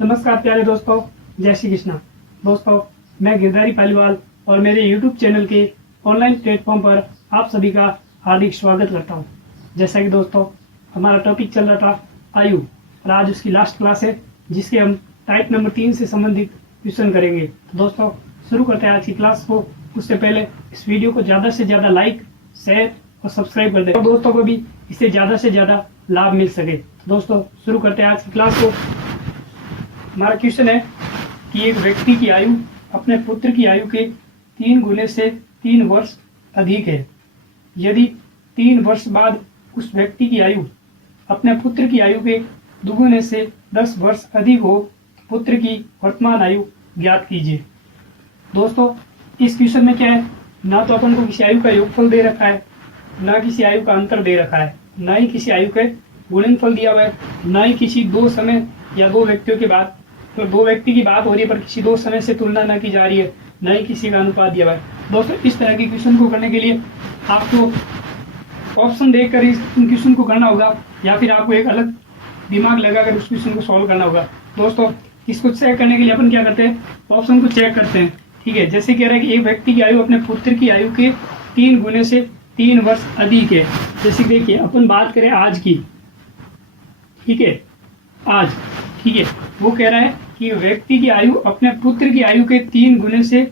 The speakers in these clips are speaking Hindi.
नमस्कार प्यारे दोस्तों, जय श्री कृष्णा। दोस्तों, मैं गिरधारी पालीवाल और मेरे YouTube चैनल के ऑनलाइन प्लेटफॉर्म पर आप सभी का हार्दिक स्वागत करता हूं। जैसा कि दोस्तों हमारा टॉपिक चल रहा था आयु, और आज उसकी लास्ट क्लास है जिसके हम टाइप नंबर 3 से संबंधित क्वेश्चन करेंगे। तो दोस्तों शुरू करते हैं आज की क्लास को। उससे पहले इस वीडियो को ज़्यादा से ज़्यादा लाइक, शेयर और सब्सक्राइब कर दें और दोस्तों को भी इससे ज़्यादा से ज़्यादा लाभ मिल सके। तो दोस्तों शुरू करते हैं आज की क्लास को। हमारा क्वेश्चन है कि एक व्यक्ति की आयु अपने पुत्र की आयु के 3 गुने से 3 वर्ष अधिक है। यदि 3 वर्ष बाद उस व्यक्ति की आयु अपने पुत्र की आयु के दुगुने से 10 वर्ष अधिक हो तो पुत्र की वर्तमान आयु ज्ञात कीजिए। दोस्तों इस क्वेश्चन में क्या है, ना तो अपन को किसी आयु का योगफल दे रखा है, ना किसी आयु का अंतर दे रखा है, ना ही किसी आयु के गुणनफल दिया हुआ है, ना ही किसी दो समय या दो व्यक्तियों के बाद, तो दो व्यक्ति की बात हो रही है पर किसी दो समय से तुलना ना की जा रही है, ना ही किसी का अनुपात दिया हुआ है। दोस्तों इस तरह के क्वेश्चन को करने के लिए आपको ऑप्शन देखकर इस क्वेश्चन को करना होगा, या फिर आपको एक अलग दिमाग लगाकर उस क्वेश्चन को सॉल्व करना होगा। दोस्तों इसको चेक करने के लिए अपन क्या करते हैं, ऑप्शन को चेक करते हैं। ठीक है, जैसे कह रहा है कि एक व्यक्ति की आयु अपने पुत्र की आयु के 3 गुने से 3 वर्ष अधिक है। जैसे देखिए अपन बात करें आज की, ठीक है, आज, ठीक है, वो कह रहा है कि व्यक्ति की आयु अपने पुत्र की आयु के 3 गुने से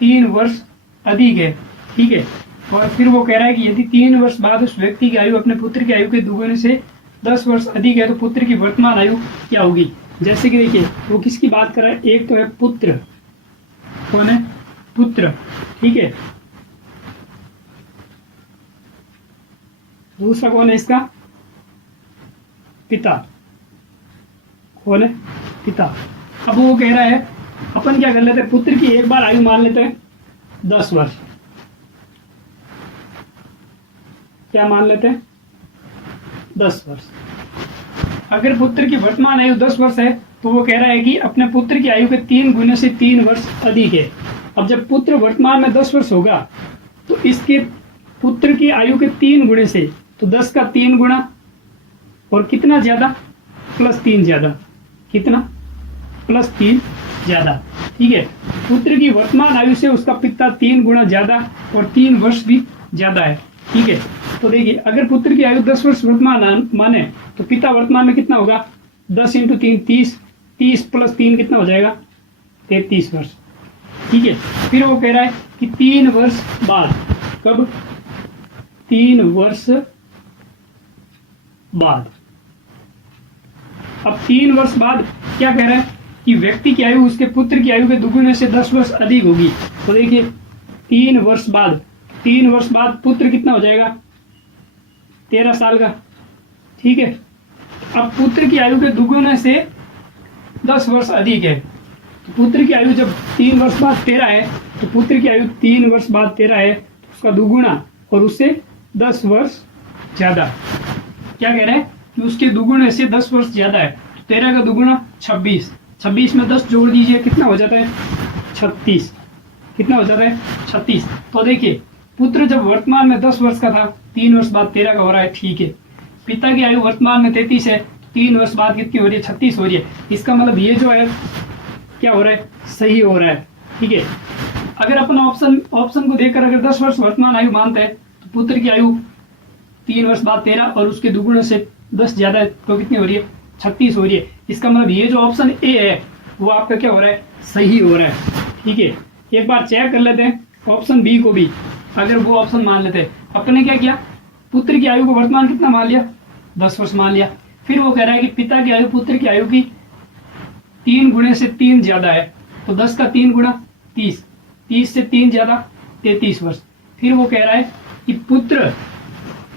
3 वर्ष अधिक है। ठीक है, और फिर वो कह रहा है कि यदि 3 वर्ष बाद उस व्यक्ति की आयु अपने पुत्र की आयु के दुगुने से 10 वर्ष अधिक है तो पुत्र की वर्तमान आयु क्या होगी। जैसे कि देखिए वो किसकी बात कर रहा है, एक तो है पुत्र, कौन है, पुत्र, ठीक है, दूसरा कौन है इसका, पिता, कौन है, पिता। अब वो कह रहा है अपन क्या कर लेते हैं, पुत्र की एक बार आयु मान लेते हैं 10 वर्ष, क्या मान लेते हैं 10 वर्ष। अगर पुत्र की वर्तमान आयु 10 वर्ष है तो वो कह रहा है कि अपने पुत्र की आयु के 3 गुने से 3 वर्ष अधिक है। अब जब पुत्र वर्तमान में 10 वर्ष होगा तो इसके पुत्र की आयु के 3 गुणे से, तो 10 का 3 गुणा और कितना ज्यादा, +3 ज्यादा, कितना, +3 ज्यादा। ठीक है, पुत्र की वर्तमान आयु से उसका पिता 3 गुना ज्यादा और 3 वर्ष भी ज्यादा है। ठीक है, तो देखिए अगर पुत्र की आयु 10 वर्ष वर्तमान माने तो पिता वर्तमान में कितना होगा, 10 × 3 30, 30 + 3 कितना हो जाएगा, 33 वर्ष। ठीक है, फिर वो कह रहा है कि 3 वर्ष बाद, कब, 3 वर्ष बाद। अब 3 वर्ष बाद क्या कह रहा है कि व्यक्ति की आयु उसके पुत्र की आयु के दुगुने से 10 वर्ष अधिक होगी। तो देखिए 3 वर्ष बाद, 3 वर्ष बाद पुत्र कितना हो जाएगा, 13 साल का। ठीक है, अब पुत्र की आयु के दुगुने से 10 वर्ष अधिक है, तो पुत्र की आयु जब 3 वर्ष बाद 13 है तो पुत्र की आयु 3 वर्ष बाद 13 है, तो उसका दुगुना और उससे 10 वर्ष ज्यादा। क्या कह रहे हैं कि उसके दुगुने से 10 वर्ष ज्यादा है, तो 13 का दुगुना 26, 26 में 10 जोड़ दीजिए, कितना हो जाता है 36, कितना हो जाता है 36। तो देखिए पुत्र जब वर्तमान में 10 वर्ष का था, 3 वर्ष बाद 13 का हो रहा है। ठीक है, पिता की आयु वर्तमान में 33 है, 3 वर्ष बाद कितनी हो रही है, 36 हो रही है। इसका मतलब ये जो है क्या हो रहा है, सही हो रहा है। ठीक है, अगर अपन ऑप्शन को देखकर अगर 10 वर्ष वर्तमान आयु मानते हैं तो पुत्र की आयु 3 वर्ष बाद 13 और उसके दुगुने से 10 ज्यादा है, तो कितनी हो रही है, 36 हो रही है। इसका मतलब ये जो ऑप्शन ए है वो आपका क्या हो रहा है, सही हो रहा है। ठीक है, एक बार चेक कर लेते हैं ऑप्शन बी को भी, अगर वो ऑप्शन मान लेते हैं। अपने क्या किया, पुत्र की आयु को वर्तमान कितना मान लिया, 10 वर्ष मान लिया। फिर वो कह रहा है कि पिता की आयु पुत्र की आयु की 3 गुणे से 3 ज्यादा है, तो 10 का 3 गुणा 30, 30 से 3 ज्यादा 33 वर्ष। फिर वो कह रहा है कि पुत्र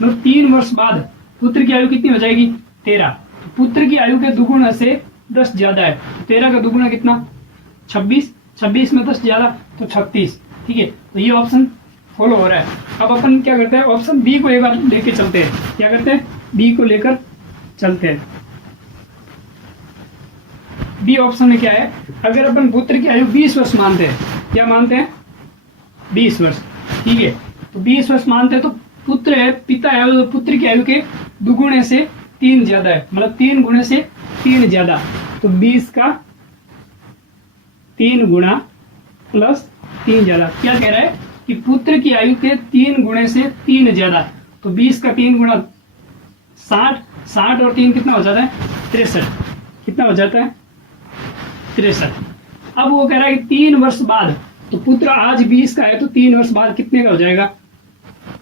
3 वर्ष बाद पुत्र की आयु कितनी हो जाएगी, 13, तो पुत्र की आयु के दुगुना से 10 ज्यादा है, 13 का दुगुना कितना, 26, 26 में 10 ज्यादा तो 36। ठीक है, तो ये ऑप्शन फॉलो हो रहा है। अब अपन क्या करते हैं, ऑप्शन बी को एक बार लेके चलते हैं। क्या करते हैं, बी को लेकर चलते हैं। बी ऑप्शन में क्या है, अगर अपन पुत्र की आयु 20 वर्ष मानते हैं, क्या मानते हैं, 20 वर्ष। ठीक है, तो 20 वर्ष मानते हैं तो पुत्र है, पिता है, पुत्र की आयु के दुगुने से 3 ज्यादा है, मतलब 3 गुणे से 3 ज्यादा। तो तो 20 का 3 गुना प्लस 3 ज्यादा। क्या कह रहा है कि पुत्र की आयु के 3 गुणे से 3 ज्यादा। तो 20 का 3 गुना 60, 60 और 3 कितना हो जाता है 63। कितना हो जाता है 63। अब वो कह रहा है कि 3 वर्ष बाद, तो पुत्र आज 20 का है तो 3 वर्ष बाद कितने का हो जाएगा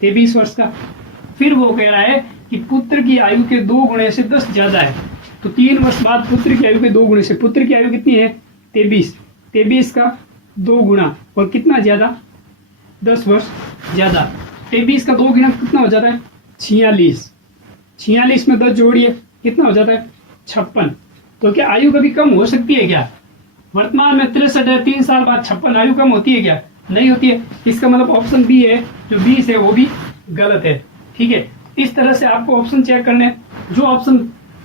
23 वर्ष का। फिर वो कह रहा है कि पुत्र की आयु के 2 गुणे से 10 ज्यादा है। तो 3 वर्ष बाद पुत्र की आयु के 2 गुणे से, पुत्र की आयु कितनी है 23, 23 का 2 गुना और कितना ज्यादा 10 वर्ष ज्यादा। 23 का 2 गुना कितना हो जाता है 46, 46 में 10 जोड़िए कितना हो जाता है 56। तो क्या आयु कभी कम हो सकती है क्या? वर्तमान में 63 है, 3 साल बाद 56, आयु कम होती है क्या? नहीं होती है। इसका मतलब ऑप्शन बी है, जो 20 है वो भी गलत है। ठीक है, इस तरह से आपको ऑप्शन चेक करने, जो ऑप्शन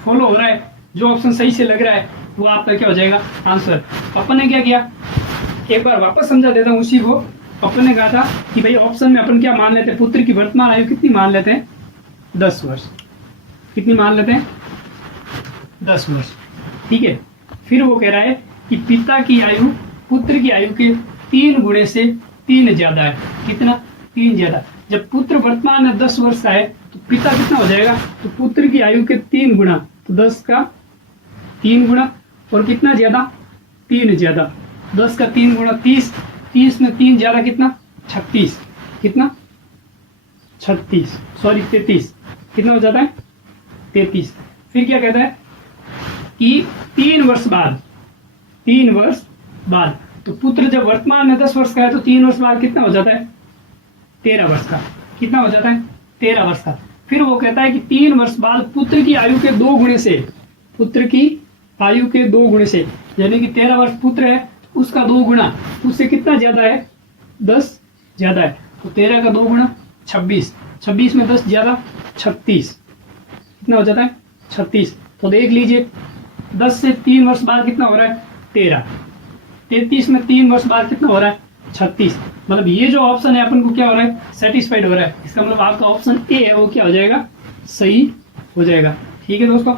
फॉलो हो रहा है, जो ऑप्शन सही से लग रहा है वो आपका क्या हो जाएगा आंसर। अपन ने क्या किया, एक बार वापस समझा देता हूँ उसी को। अपन ने कहा था कि भाई ऑप्शन में अपन क्या मान लेते हैं, पुत्र की वर्तमान आयु कितनी मान लेते हैं 10 वर्ष। कितनी मान लेते हैं 10 वर्ष। ठीक है, फिर वो कह रहा है कि पिता की आयु पुत्र की आयु के 3 गुणे से 3 ज्यादा है। कितना 3 ज्यादा। जब पुत्र वर्तमान में 10 वर्ष का है तो पिता कितना हो जाएगा, तो पुत्र की आयु के 3 गुना, तो 10 का 3 गुना और कितना ज्यादा 3 ज्यादा। 10 का 3 गुना 30, 30 में 3 ज्यादा कितना 36, कितना 36 सॉरी 33, कितना हो जाता है 33। फिर क्या कहता है कि 3 वर्ष बाद, 3 वर्ष बाद, तो पुत्र जब वर्तमान में 10 वर्ष का है तो 3 वर्ष बाद कितना हो जाता है 13 वर्ष का। कितना हो जाता है 13 वर्ष का। फिर वो कहता है कि 3 वर्ष बाद पुत्र की आयु के 2 गुणे से, पुत्र की आयु के 2 गुणे से, यानी कि 13 वर्ष पुत्र है उसका 2 गुना, उससे कितना ज्यादा है 10 ज्यादा है। तो 13 का 2 गुना 26, 26 में 10 ज्यादा 36, कितना हो जाता है 36। तो देख लीजिए 10 से 3 वर्ष बाद कितना हो रहा है 13, 33 में 3 वर्ष बाद कितना हो रहा है 36। मतलब ये जो ऑप्शन है अपन को क्या हो रहा है सेटिस्फाइड हो रहा है। इसका मतलब आपका ऑप्शन ए है वो क्या हो जाएगा सही हो जाएगा। ठीक है दोस्तों,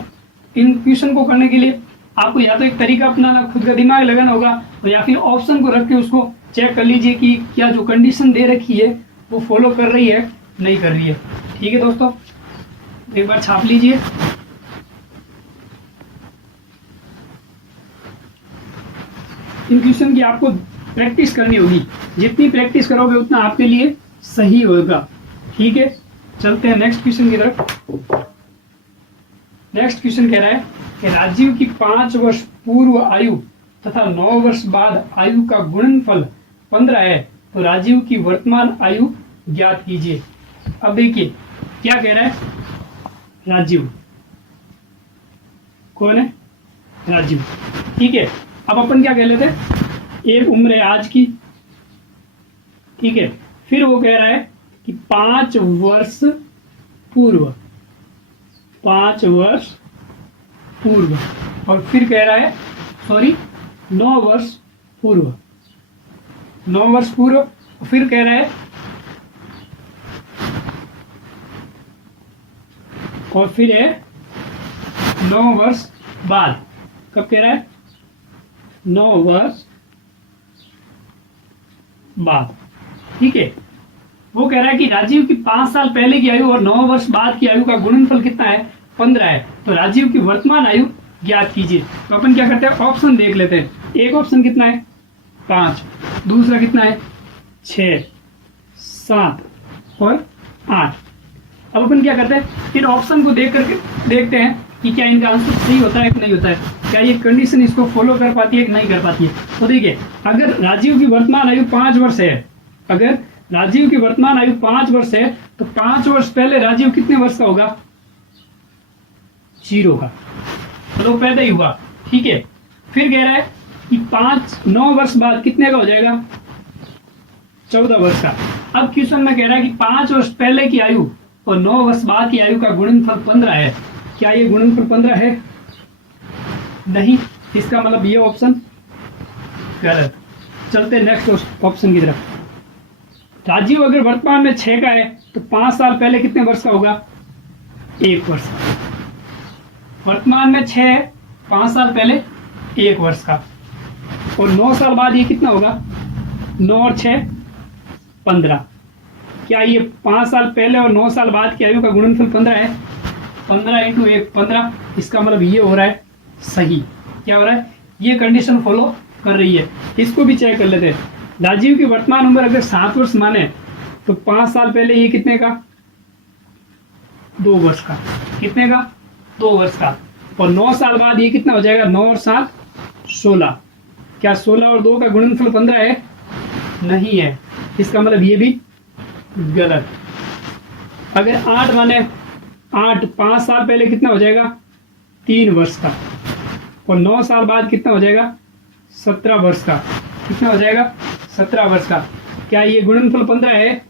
इन क्वेश्चन को करने के लिए आपको या तो एक तरीका अपनाना, खुद का दिमाग लगाना होगा, और या फिर ऑप्शन को रख के उसको चेक कर लीजिए कि क्या जो कंडीशन दे रखी है वो फॉलो कर रही है नहीं कर रही है। ठीक है दोस्तों, एक बार छाप लीजिए। इन क्वेश्चन की आपको प्रैक्टिस करनी होगी, जितनी प्रैक्टिस करोगे उतना आपके लिए सही होगा। ठीक है, चलते हैं नेक्स्ट क्वेश्चन की तरफ। नेक्स्ट क्वेश्चन कह रहा है कि राजीव की 5 वर्ष पूर्व आयु तथा 9 वर्ष बाद आयु का गुणनफल 15 है, तो राजीव की वर्तमान आयु ज्ञात कीजिए। अब देखिए क्या कह रहा है, राजीव कौन है राजीव। ठीक है, अब अपन क्या कह लेते हैं, एक उम्र है आज की। ठीक है, फिर वो कह रहा है कि 5 वर्ष पूर्व, 5 वर्ष पूर्व, और फिर कह रहा है सॉरी 9 वर्ष पूर्व, 9 वर्ष पूर्व, फिर कह रहा है और फिर है 9 वर्ष बाद। कब कह रहा है 9 वर्ष बाद। ठीक है, वो कह रहा है कि राजीव की 5 साल पहले की आयु और 9 वर्ष बाद की आयु का गुणनफल कितना है 15 है, तो राजीव की वर्तमान आयु ज्ञात कीजिए। तो अपन क्या करते हैं ऑप्शन देख लेते हैं। एक ऑप्शन कितना है 5, दूसरा कितना है 6, 7 और 8। अब अपन क्या करते हैं इन ऑप्शन को देख करके देखते हैं कि क्या इनका आंसर सही होता है कि नहीं होता है, क्या ये कंडीशन इसको फॉलो कर पाती है कि नहीं कर पाती है। तो देखिए अगर राजीव की वर्तमान आयु 5 वर्ष है, अगर राजीव की वर्तमान आयु 5 वर्ष है तो 5 वर्ष पहले राजीव कितने वर्ष का होगा 0 का, तो पैदा ही हुआ। ठीक है, फिर कह रहा है कि 9 वर्ष बाद कितने का हो जाएगा 14 वर्ष का। अब क्वेश्चन में कह रहा है कि 5 वर्ष पहले की आयु और 9 वर्ष बाद की आयु का गुणनफल 15 है, क्या ये गुणनफल 15 है नहीं, इसका मतलब ये ऑप्शन गलत। चलते हैं नेक्स्ट ऑप्शन की तरफ। राजीव अगर वर्तमान में 6 का है तो 5 साल पहले कितने वर्ष का होगा 1 वर्ष का। वर्तमान में 6 है, 5 साल पहले 1 वर्ष का। और 9 साल बाद ये कितना होगा? 9 और 6 15। क्या ये 5 साल पहले और 9 साल बाद की आयु का गुणनफल 15 है? 15 इंटू 1 15। इसका मतलब ये हो रहा है सही। क्या हो रहा है? ये कंडीशन फॉलो कर रही है। इसको भी चेक कर लेते हैं। राजीव की वर्तमान उम्र अगर 7 वर्ष माने तो 5 साल पहले ये कितने का? 2 वर्ष का। कितने का? 2 वर्ष का। और 9 साल बाद ये कितना हो जाएगा? 9 और 7 16। क्या 16 और 2 का गुणनफल 15 है? नहीं है। इसका मतलब ये भी गलत। अगर 8 माने 8 5 साल पहले कितना हो जाएगा? 3 वर्ष का। और 9 साल बाद कितना हो जाएगा? 17 वर्ष का। कितना हो जाएगा? 17 वर्ष का। क्या ये गुणनफल 15 है?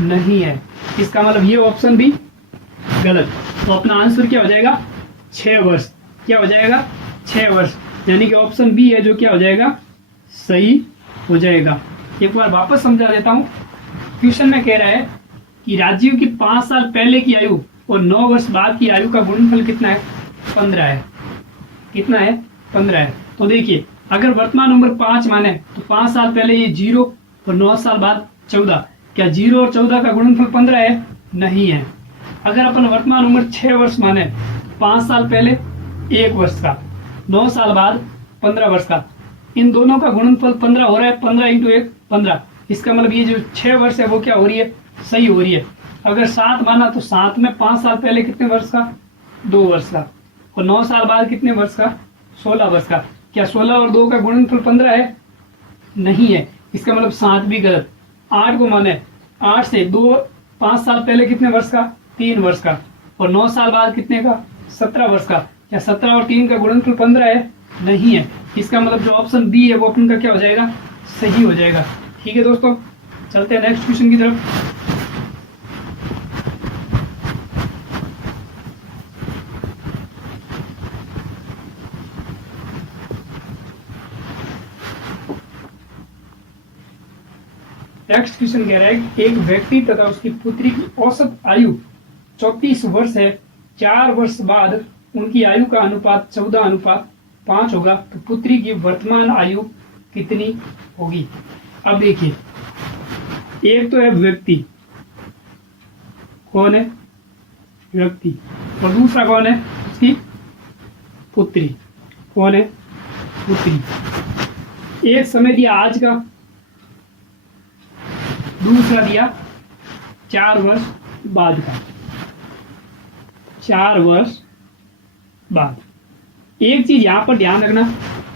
नहीं है। इसका मतलब ये ऑप्शन भी गलत। तो अपना आंसर क्या हो जाएगा? 6 वर्ष। क्या हो जाएगा? 6 वर्ष। यानी कि ऑप्शन बी है जो क्या हो जाएगा? सही हो जाएगा। एक बार वापस समझा देता हूं। क्वेश्चन में कह रहा है कि राजीव की 5 साल पहले की आयु और 9 वर्ष बाद की आयु का गुणनफल कितना है? 15 है। कितना है? 15 है। तो देखिए, अगर वर्तमान उम्र 5 माने तो 5 साल पहले ये 0 और 9 साल बाद 14। क्या 0 और 14 का गुणनफल 15 है? नहीं है। अगर अपन वर्तमान उम्र 6 वर्ष माने, 5 साल पहले 1 वर्ष का, 9 साल बाद 15 वर्ष का, इन दोनों का गुणनफल 15 हो रहा है। 15 इंटू 1 15। इसका मतलब ये जो 6 वर्ष है वो क्या हो रही है? सही हो रही है। अगर 7 माना तो 7 में 5 साल पहले कितने वर्ष का? 2 वर्ष का। और 9 साल बाद कितने वर्ष का? 16 वर्ष का। क्या 16 और 2 का गुणनफल 15 है? नहीं है। इसका मतलब 7 भी गलत। 8 को माने 8 से 2 5 साल पहले कितने वर्ष का? 3 वर्ष का। और 9 साल बाद कितने का? 17 वर्ष का। क्या 17 और 3 का गुणनफल 15 है? नहीं है। इसका मतलब जो ऑप्शन बी है वो अपन का क्या हो जाएगा? सही हो जाएगा। ठीक है दोस्तों, चलते हैं नेक्स्ट क्वेश्चन की तरफ। नेक्स्ट क्वेश्चन कह रहा है कि एक व्यक्ति तथा उसकी पुत्री की औसत आयु 34 वर्ष है। 4 वर्ष बाद उनकी आयु का अनुपात 14:5 होगा। तो पुत्री की वर्तमान आयु कितनी होगी? अब देखिए, एक तो है व्यक्ति। कौन है? व्यक्ति। और दूसरा कौन है? उसकी पुत्री। कौन है? पुत्री। एक समय दिया आज का, दूसरा दिया 4 वर्ष बाद का। 4 वर्ष बाद। एक चीज यहां पर ध्यान रखना,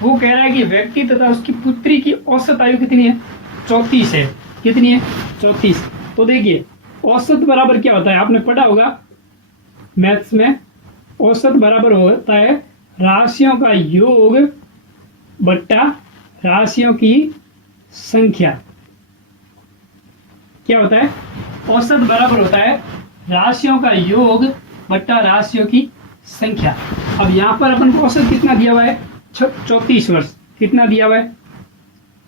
वो कह रहा है कि व्यक्ति तथा उसकी पुत्री की औसत आयु कितनी है? 34 है। कितनी है? 34। तो देखिए, औसत बराबर क्या होता है? आपने पढ़ा होगा मैथ्स में। औसत बराबर होता है राशियों का योग बट्टा राशियों की संख्या। क्या होता है? औसत बराबर होता है राशियों का योग बट्टा राशियों की संख्या। अब यहां पर अपन को औसत कितना दिया हुआ है? 34 वर्ष। कितना दिया हुआ है?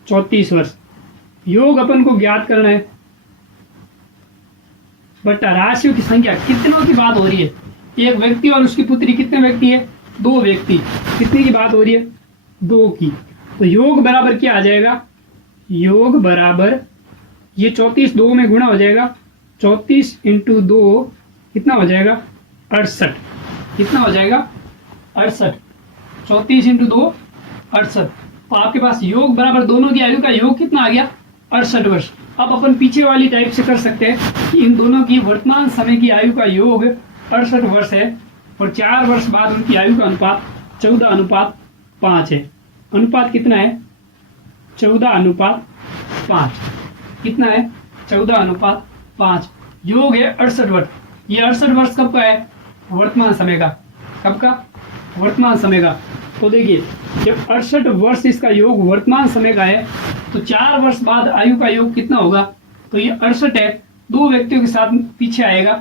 34 वर्ष। योग अपन को ज्ञात करना है बट्टा राशियों की संख्या। कितनों की बात हो रही है? एक व्यक्ति और उसकी पुत्री। कितने व्यक्ति है? 2 व्यक्ति। कितने की बात हो रही है? 2 की। तो योग बराबर क्या आ जाएगा? योग बराबर ये 34 2 में गुणा हो जाएगा। 34 इंटू 2 कितना हो जाएगा? 68। कितना हो जाएगा? 68। 34 इंटू 2 68। तो आपके पास योग बराबर दोनों की आयु का योग कितना आ गया? 68 वर्ष। अब अपन पीछे वाली टाइप से कर सकते हैं कि इन दोनों की वर्तमान समय की आयु का योग 68 वर्ष है और 4 वर्ष बाद उनकी आयु का अनुपात 14:5 है। अनुपात कितना है? 14:5। कितना है? 14:5। योग है 68 वर्ष। ये 68 वर्ष कब का है? वर्तमान समय का। कब का? वर्तमान समय का। तो देखिए, जब 68 वर्ष इसका योग वर्तमान समय का है तो 4 वर्ष बाद आयु का योग कितना होगा? तो ये 68 है। 2 व्यक्तियों के साथ पीछे आएगा,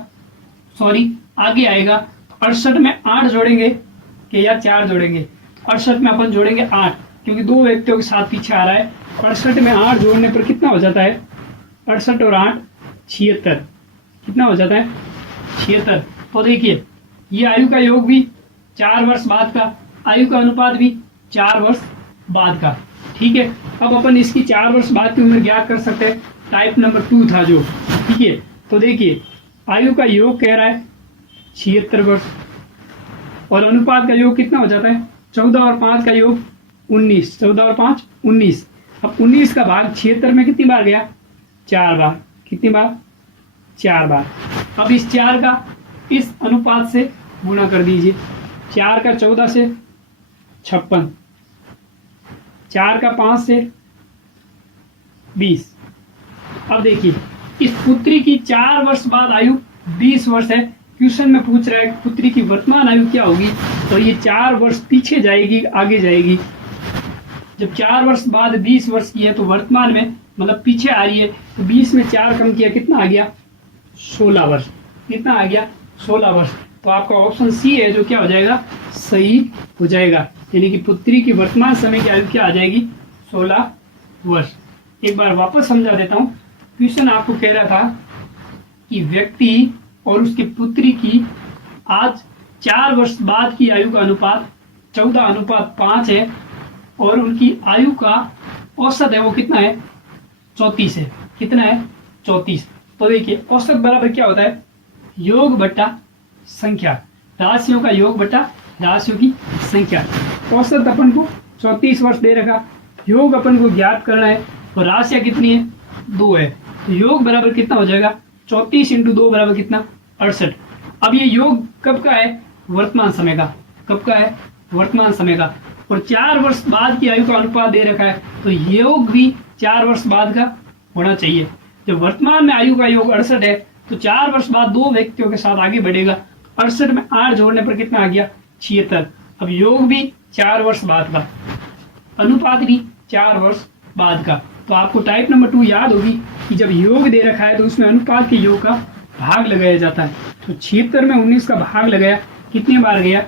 सॉरी आगे आएगा। 68 में 8 जोड़ेंगे कि या 4 जोड़ेंगे? 68 में अपन जोड़ेंगे 8, क्योंकि 2 व्यक्तियों के साथ पीछे आ रहा है। 68 में 8 जोड़ने पर कितना हो जाता है? 68 और 8 76। कितना हो जाता है? 76। तो देखिए, ये आयु का योग भी 4 वर्ष बाद का, आयु का अनुपात भी 4 वर्ष बाद का। ठीक है, अब अपन इसकी 4 वर्ष बाद की उम्र ज्ञात कर सकते हैं। टाइप नंबर 2 था जो। ठीक है, तो देखिए आयु का योग कह रहा है 76 वर्ष, और अनुपात का योग कितना हो जाता है 14 और 5 का योग 19, 14 और 5 19। अब 19 का भाग 76 में कितनी बार गया 4 बार। कितनी बार 4 बार। अब इस 4 का इस अनुपात से गुणा कर दीजिए। 4 का 14 से 56, 4 का 5 से 20। अब देखिए इस पुत्री की 4 वर्ष बाद आयु 20 वर्ष है। क्वेश्चन में पूछ रहा है पुत्री की वर्तमान आयु क्या होगी, तो ये 4 वर्ष पीछे जाएगी आगे जाएगी। जब 4 वर्ष बाद 20 वर्ष की है तो वर्तमान में मतलब पीछे आ रही है, तो 20 में 4 कम किया कितना आ गया 16 वर्ष। कितना आ गया 16 वर्ष। तो आपका ऑप्शन सी है जो क्या हो जाएगा सही हो जाएगा, यानी कि पुत्री की वर्तमान समय की आयु क्या आ जाएगी 16 वर्ष। एक बार वापस समझा देता हूँ। क्वेश्चन आपको कह रहा था कि व्यक्ति और उसकी पुत्री की आज 4 वर्ष बाद की आयु का अनुपात 14:5 है, और उनकी आयु का औसत है वो कितना है 34 है। कितना है 34। तो देखिए औसत बराबर क्या होता है योग बट्टा संख्या, राशियों का योग बट्टा राशियों की संख्या। औसत अपन को 34 वर्ष दे रखा, योग अपन को ज्ञात करना है, और राशियां कितनी है 2 है। तो योग बराबर कितना हो जाएगा 34 × 2 बराबर कितना 68। अब ये योग कब का है वर्तमान समय का। कब का है वर्तमान समय का। और 4 वर्ष बाद की आयु का अनुपात दे रखा है, तो योग भी 4 वर्ष बाद का होना चाहिए। जब वर्तमान में आयु का योग 68 है, तो 4 वर्ष बाद 2 व्यक्तियों के साथ आगे बढ़ेगा। 68 में 8 जोड़ने पर कितना आ गया 76। अब योग भी 4 वर्ष बाद का, अनुपात भी 4 वर्ष बाद का। तो आपको टाइप नंबर 2 याद होगी कि जब योग दे रखा है तो उसमें अनुपात के योग का भाग लगाया जाता है। तो 76 में 19 का भाग लगाया, कितनी बार गया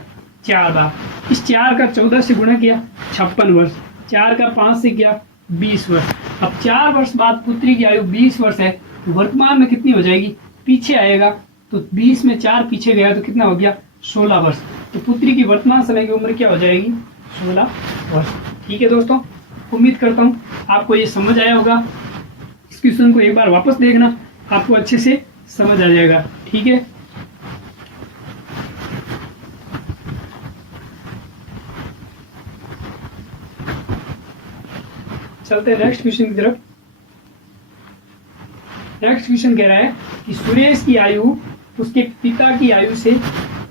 4 बार। इस 4 का 14 से गुणा किया 56 वर्ष, 4 का 5 से किया 20 वर्ष। अब 4 वर्ष बाद पुत्री की आयु 20 वर्ष है, तो वर्तमान में कितनी हो जाएगी पीछे आएगा, तो 20 में 4 पीछे गया तो कितना हो गया 16 वर्ष। तो पुत्री की वर्तमान समय की उम्र क्या हो जाएगी 16 वर्ष। ठीक है दोस्तों, उम्मीद करता हूँ आपको ये समझ आया होगा। इस क्वेश्चन को एक बार वापस देखना, आपको अच्छे से समझ आ जाएगा। ठीक है, चलते हैं नेक्स्ट क्वेश्चन की तरफ। नेक्स्ट क्वेश्चन कह रहा है कि सुरेश की आयु उसके पिता की आयु से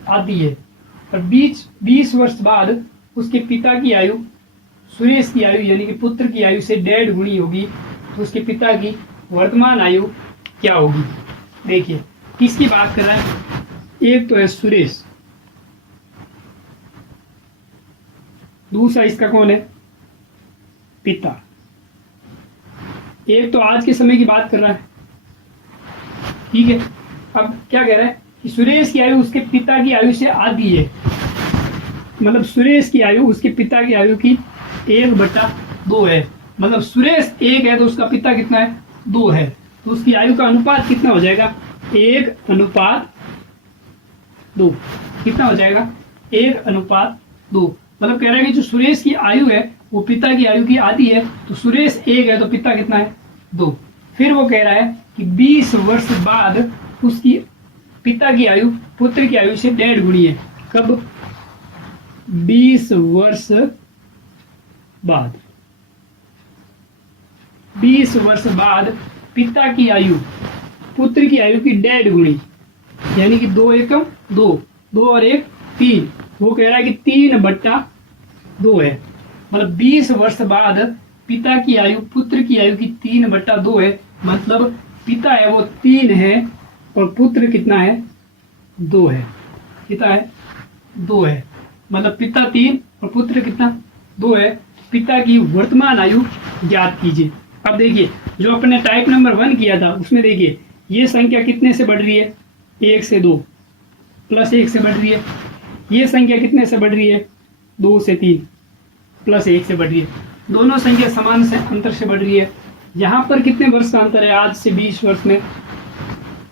आधी है, और 20 वर्ष बाद उसके पिता की आयु सुरेश की आयु यानी कि पुत्र की आयु से 1.5 गुनी होगी, तो उसके पिता की वर्तमान आयु क्या होगी। देखिए किसकी बात कर रहा है, एक तो है सुरेश, दूसरा इसका कौन है पिता। एक तो आज के समय की बात कर रहा है। ठीक है, अब क्या कह रहा है कि सुरेश की आयु उसके पिता की आयु से आधी है, मतलब सुरेश की आयु उसके पिता की आयु की 1/2 है। मतलब सुरेश 1 है तो उसका पिता कितना है 2 है, तो उसकी आयु का अनुपात कितना हो जाएगा 1:2। कितना हो जाएगा 1:2। मतलब कह रहा है कि जो सुरेश की आयु है वो पिता की आयु की आधी है, तो सुरेश 1 है तो पिता कितना है 2। फिर वो कह रहा है कि 20 वर्ष बाद उसकी पिता की आयु पुत्र की आयु से 1.5 गुनी है। कब 20 वर्ष बाद। 20 वर्ष बाद पिता की आयु पुत्र की आयु की 1.5 गुनी, यानी कि 2 एकम 2, 2 और 1 3। वो कह रहा है कि 3/2 है। मतलब 20 वर्ष बाद पिता की आयु पुत्र की आयु की 3/2 है। मतलब पिता है वो 3 है और पुत्र कितना है 2 है। कितना है 2 है। मतलब पिता 3 और पुत्र कितना 2 है। पिता की वर्तमान आयु ज्ञात कीजिए। अब देखिए जो अपने टाइप नंबर 1 किया था उसमें देखिए ये संख्या कितने से बढ़ रही है 1 से 2 प्लस 1 से बढ़ रही है। ये संख्या कितने से बढ़ रही है 2 से 3 प्लस 1 से बढ़ रही है। दोनों संख्या समान से अंतर से बढ़ रही है। यहाँ पर कितने वर्ष का अंतर है, आज से 20 वर्ष में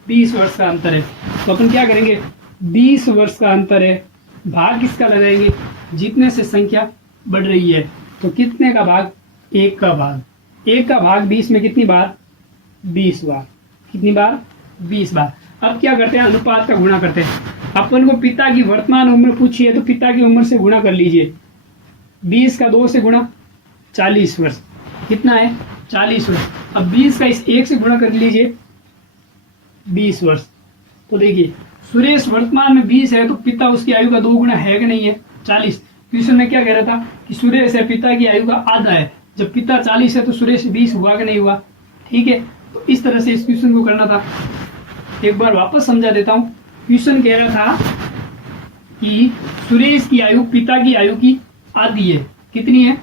20 वर्ष का अंतर है। तो अपन क्या करेंगे 20 वर्ष का अंतर है, भाग किसका लगाएंगे जितने से संख्या बढ़ रही है। तो कितने का भाग? 1 का भाग। 1 का भाग 20 में कितनी बार? 20 बार। कितनी बार? 20 बार। अब क्या करते हैं? अनुपात का गुणा करते हैं। अपन को पिता की वर्तमान उम्र पूछी है तो पिता की उम्र से गुणा कर लीजिए। 20 का 2 से गुणा, 40 वर्ष। कितना है? 40 वर्ष। अब 20 का इस 1 से गुणा कर लीजिए, 20 वर्ष। तो देखिए सुरेश वर्तमान में 20 है तो पिता उसकी आयु का 2 गुना है कि नहीं है? 40। क्वेश्चन में क्या कह रहा था कि सुरेश है पिता की आयु का आधा है। जब पिता 40 है तो सुरेश 20 हुआ कि नहीं हुआ? ठीक है, तो इस तरह से इस क्वेश्चन को करना था। एक बार वापस समझा देता हूं। क्वेश्चन कह रहा था कि सुरेश की आयु पिता की आयु की आधी है। कितनी है?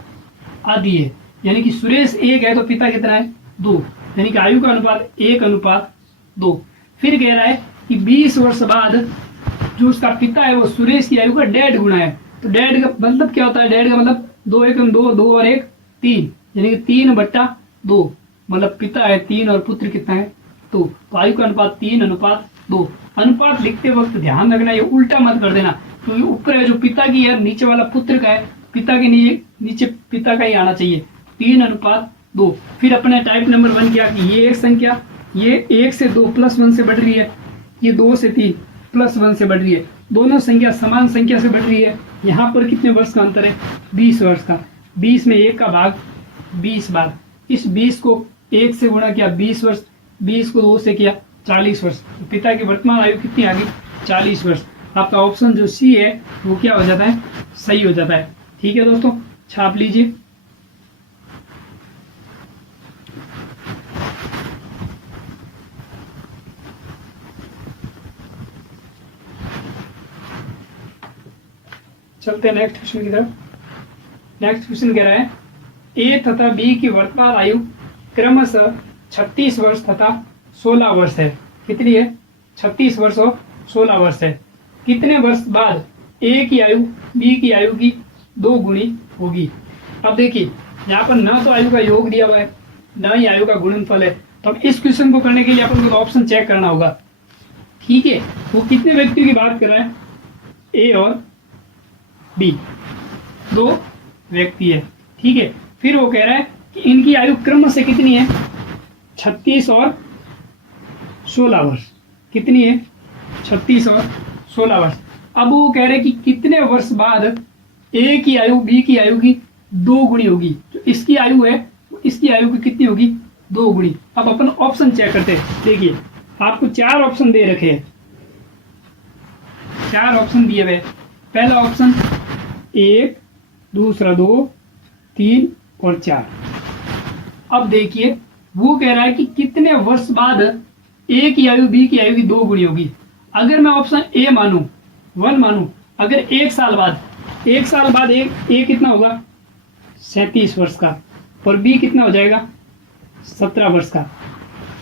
आधी है। यानी कि सुरेश 1 है तो पिता कितना है? 2। यानी कि आयु का अनुपात 1:2। फिर कह रहा है कि 20 वर्ष बाद जो उसका पिता है वो सुरेश की आयु का 1.5 गुना है। तो 1.5 का मतलब क्या होता है? 1.5 का मतलब 2 1 2, 2 और 1 3, यानी कि 3/2। मतलब पिता है 3 और पुत्र कितना है? 2। तो आयु का अनुपात 3:2। अनुपात लिखते वक्त ध्यान रखना ये उल्टा मत कर देना, क्योंकि ऊपर है जो पिता की है, नीचे वाला पुत्र का है। पिता के नीचे पिता का ही आना चाहिए। 3:2। फिर अपने टाइप नंबर 1 किया कि ये एक संख्या, ये 1 से 2 +1 से बढ़ रही है, ये 2 से 3 +1 से बढ़ रही है। दोनों संख्या समान संख्या से बढ़ रही है। यहाँ पर कितने वर्ष का अंतर है? 20 वर्ष का। 20 में 1 का भाग 20 बार। इस 20 को 1 से गुणा किया, 20 वर्ष। 20 को 2 से किया, 40 वर्ष। तो पिता की वर्तमान आयु कितनी आ गई? 40 वर्ष। आपका ऑप्शन जो सी है वो क्या हो जाता है? सही हो जाता है। ठीक है दोस्तों, छाप लीजिए। चलते हैं नेक्स्ट क्वेश्चन की तरफ। नेक्स्ट क्वेश्चन कह रहा है ए तथा बी की वर्तमान आयु क्रमशः 36 वर्ष तथा 16 वर्ष है। कितनी है? 36 वर्ष और 16 वर्ष है। कितने वर्ष बाद ए की आयु बी की आयु की 2 गुनी होगी? अब देखिए यहाँ पर ना तो आयु का योग दिया हुआ है, ना ही आयु का गुणनफल है। तो अब इस क्वेश्चन को करने के लिए अपन को ऑप्शन चेक करना होगा। ठीक है, वो कितने व्यक्तियों की बात कर रहा है? ए और बी, 2 व्यक्ति है। ठीक है, फिर वो कह रहा है कि इनकी आयु क्रम से कितनी है? 36 और 16 वर्ष। कितनी है? 36 और 16 वर्ष। अब वो कह रहे हैं कि कितने वर्ष बाद ए की आयु बी की आयु की 2 गुनी होगी। जो इसकी आयु है इसकी आयु की कितनी होगी? 2 गुनी। अब अपन ऑप्शन चेक करते हैं। देखिए आपको 4 ऑप्शन दे रखे हैं, 4 ऑप्शन दिए हुए। पहला ऑप्शन 1, दूसरा 2, 3 और 4। अब देखिए वो कह रहा है कि कितने वर्ष बाद ए की आयु बी की आयु की 2 गुनी होगी। अगर मैं ऑप्शन ए मानू, 1 मानू, अगर 1 साल बाद, 1 साल बाद ए कितना होगा? 37 वर्ष का, और बी कितना हो जाएगा? 17 वर्ष का।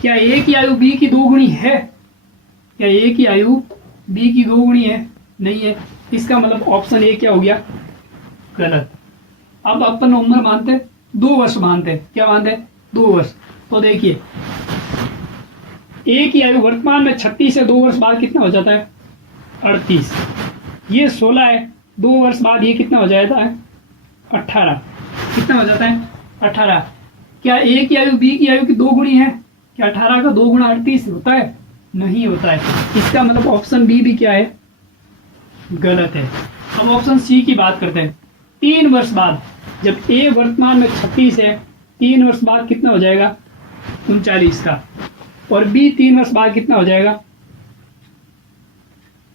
क्या ए की आयु बी की 2 गुनी है? क्या ए की आयु बी की 2 गुनी है? नहीं है। इसका मतलब ऑप्शन ए क्या हो गया? गलत। अब अपन उम्र मानते 2 वर्ष मानते, क्या मानते? 2 वर्ष। तो देखिए ए की आयु वर्तमान में 36 से 2 वर्ष बाद कितना हो जाता है? 38। ये 16 है, 2 वर्ष बाद ये कितना हो जाता है? 18। कितना हो जाता है? 18। क्या ए की आयु बी की आयु की 2 गुनी है? क्या 18 का 2 गुना 38 होता है? नहीं होता है। इसका मतलब ऑप्शन बी भी क्या है? गलत है। अब ऑप्शन सी की बात करते हैं। 3 वर्ष बाद, जब ए वर्तमान में 36 है, 3 वर्ष बाद कितना हो जाएगा? 39 का। और बी 3 वर्ष बाद कितना हो जाएगा?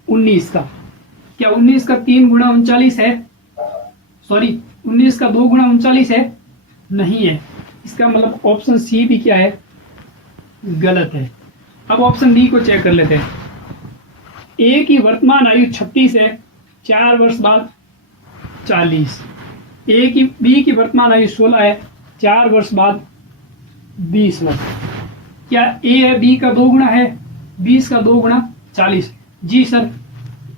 19 का। क्या 19 का 3 गुना 39 है? सॉरी, 19 का 2 गुना 39 है? नहीं है। इसका मतलब ऑप्शन सी भी क्या है? गलत है। अब ऑप्शन डी को चेक कर लेते हैं। ए की वर्तमान आयु 36 है, 4 वर्ष बाद 40। बी की वर्तमान आयु 16 है, 4 वर्ष बाद 20 वर्ष। क्या ए है बी का 2 गुना है? 20 का 2 गुना 40। जी सर,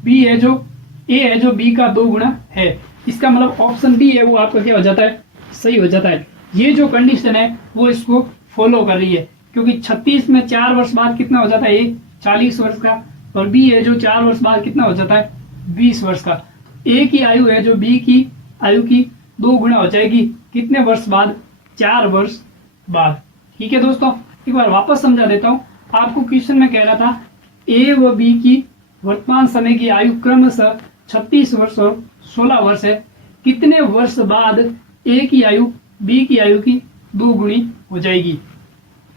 बी है जो ए है जो बी का 2 गुना है। इसका मतलब ऑप्शन डी है वो आपका क्या हो जाता है? सही हो जाता है। ये जो कंडीशन है वो इसको फॉलो कर रही है, क्योंकि 36 में 4 वर्ष बाद कितना हो जाता है? ए 40 वर्ष का, और बी है जो 4 वर्ष बाद कितना हो जाता है? 20 वर्ष का। ए की आयु है जो बी की आयु की 2 गुना हो जाएगी कितने वर्ष बाद? 4 वर्ष बाद। ठीक है दोस्तों, एक बार वापस समझा देता हूं। आपको क्वेश्चन में कह रहा था ए व बी की वर्तमान समय की आयु क्रमशः 36 वर्ष और 16 वर्ष है। कितने वर्ष बाद ए की आयु बी की आयु की 2 गुनी हो जाएगी?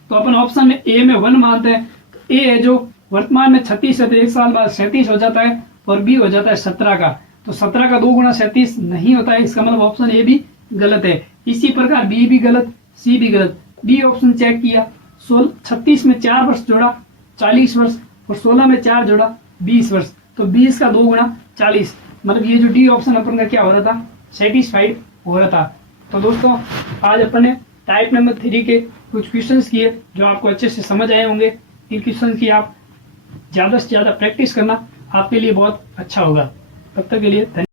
तो अपन ऑप्शन में ए में 1 मानते हैं। तो ए है जो वर्तमान में 36 है तो 1 साल बाद 37 हो जाता है, और बी हो जाता है 17 का। तो 17 का 2 गुना 37 नहीं होता है, इसका मतलब ऑप्शन ए भी गलत है। इसी प्रकार बी भी गलत, सी भी गलत। डी ऑप्शन चेक किया, 36 में 4 वर्ष जोड़ा 40 वर्ष, और 16 में 4 जोड़ा 20 वर्ष, तो 20 का 2 गुना 40, मतलब ये जो डी ऑप्शन अपन का क्या हो रहा था? सेटिस्फाइड हो रहा था। तो दोस्तों आज अपन ने टाइप नंबर 3 के कुछ क्वेश्चंस किए जो आपको अच्छे से समझ आए होंगे। इन क्वेश्चन की आप ज़्यादा से ज़्यादा प्रैक्टिस करना आपके लिए बहुत अच्छा होगा। तब तक के लिए धन्यवाद।